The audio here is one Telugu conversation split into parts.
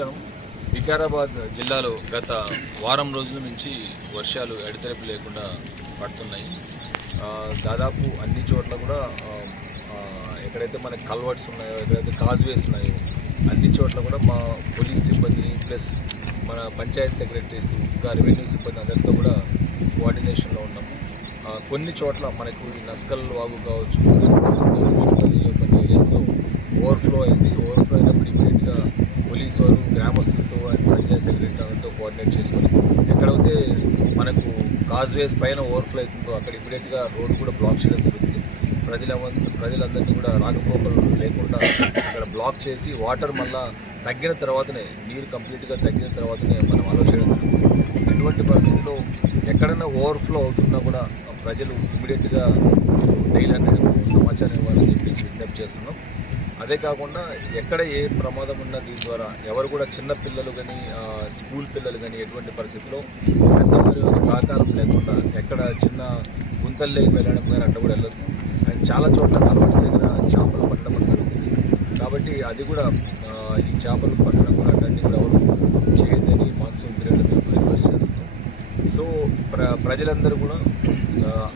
నమస్కారం. వికారాబాద్ జిల్లాలో గత వారం రోజుల నుంచి వర్షాలు ఎడతెరిపి లేకుండా పడుతున్నాయి. దాదాపు అన్ని చోట్ల కూడా ఎక్కడైతే మనకి కల్వర్ట్స్ ఉన్నాయో, ఎక్కడైతే కాజ్వేస్ ఉన్నాయో అన్ని చోట్ల కూడా మా పోలీస్ సిబ్బందిని ప్లస్ మన పంచాయత్ సెక్రటరీస్ ఇంకా రెవెన్యూ సిబ్బంది అందరితో కూడా కోఆర్డినేషన్లో ఉన్నాము. కొన్ని చోట్ల మనకు ఈ నస్కల్ వాగు కావచ్చు, కొన్ని ఏరియాస్లో ఓవర్ఫ్లో అయింది. ఓవర్ఫ్లో అయినప్పుడు ఇమీడియట్గా పోలీసు వారు గ్రామస్తులతో అండ్ పంచాయత్ సెక్రటరీ అందరితో కోఆర్డినేట్ చేసుకొని ఎక్కడైతే మనకు కాజ్వేస్ పైన ఓవర్ఫ్లో అవుతుందో అక్కడ ఇమీడియట్గా రోడ్డు కూడా బ్లాక్ చేయడం జరుగుతుంది. ప్రజలందరినీ కూడా రాకపోకలు లేకుండా అక్కడ బ్లాక్ చేసి వాటర్ మళ్ళా తగ్గిన తర్వాతనే, నీరు కంప్లీట్గా తగ్గిన తర్వాతనే మనం అలో చేయడం జరుగుతుంది. ఎటువంటి పరిస్థితుల్లో ఎక్కడైనా ఓవర్ఫ్లో అవుతున్నా కూడా ప్రజలు ఇమీడియట్గా డైలీ అనేది సమాచారం ఇవ్వాలని చెప్పేసి విజ్ఞప్తి చేస్తున్నాం. అదే కాకుండా ఎక్కడ ఏ ప్రమాదం ఉన్నా దీని ద్వారా ఎవరు కూడా చిన్న పిల్లలు కానీ స్కూల్ పిల్లలు కానీ ఎటువంటి పరిస్థితుల్లో పెద్దవారి సహకారం లేకుండా ఎక్కడ చిన్న గుంతల్లోకి వెళ్ళడం కానీ అట్లా కూడా వెళ్ళదు. అండ్ చాలా చోట్ల కల్వర్ట్స్ దగ్గర చేపలు పట్టడం జరుగుతుంది. కాబట్టి అది కూడా ఈ చేపలు పట్టడం కూడా అట్లాంటివి కూడా ఎవరు చేయొద్దని మాన్సూన్ పీరియడ్లో మేము రిక్వెస్ట్ చేస్తున్నాం. సో ప్రజలందరూ కూడా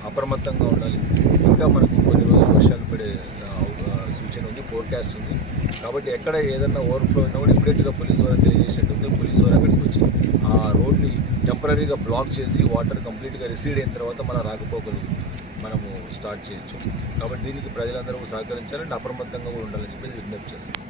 అప్రమత్తంగా ఉండాలి. ఇంకా మనకు కొన్ని రోజులు వర్షాలు పడే సూచన ఉంది, ఫోర్కాస్ట్ ఉంది. కాబట్టి ఎక్కడ ఏదైనా ఓవర్ఫ్లో అయినా కూడా ఇమీడియట్గా పోలీసు వారు తెలియజేసినట్టుంది. పోలీసు వారు అక్కడికి వచ్చి ఆ రోడ్ని టెంపరీగా బ్లాక్ చేసి వాటర్ కంప్లీట్గా రిసీడ్ అయిన తర్వాత మన రాకపోకలు మనము స్టార్ట్ చేయొచ్చు. కాబట్టి దీనికి ప్రజలందరూ సహకరించాలంటే అప్రమత్తంగా కూడా ఉండాలని చెప్పేసి విజ్ఞప్తి చేస్తున్నాం.